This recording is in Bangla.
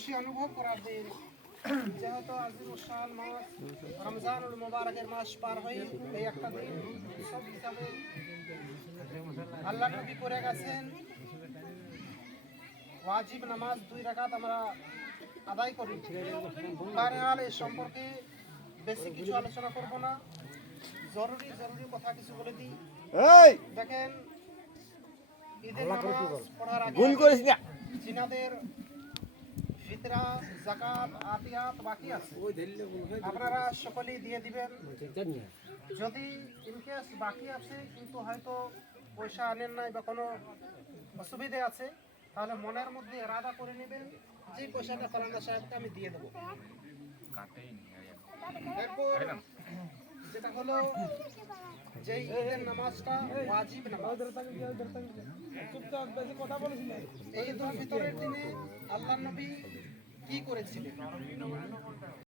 খুশি অনুভব করার দিন। যেহেতু আজিমুল শান মাস রমজানুল মুবারকের মাস পার হয়ে এই একটা দিন উৎসব হিসাবে আল্লাহ নবী করে গেছেন। ওয়াজিব নামাজ 2 রাকাত আমরা আদায় করি। বারহাল এই সম্পর্কে বেশি কিছু আলোচনা করব না, জরুরি কথা কিছু বলে দিই। দেখেন, ঈদের নামাজ পড়ার আগে জিনাদের ফিতরা, যাকাত, আতিয়াত বাকি আছে, আপনারা সকলেই দিয়ে দিবেন। যদি ইনকেস বাকি আছে কিন্তু হয়তো পয়সা আনেন নাই বা কোনো অসুবিধে আছে, তাহলে মনের মধ্যে এরাদা করে নেবেন যে পয়সাটা ফলানা সাহেবকে আমি দিয়ে দেবো। এরপর যেটা হলো যে ঈদের নামাজটা ওয়াজিব নামাজ। এই ঈদুল ফিতরের দিনে আল্লাহর নবী কি করেছিলেন?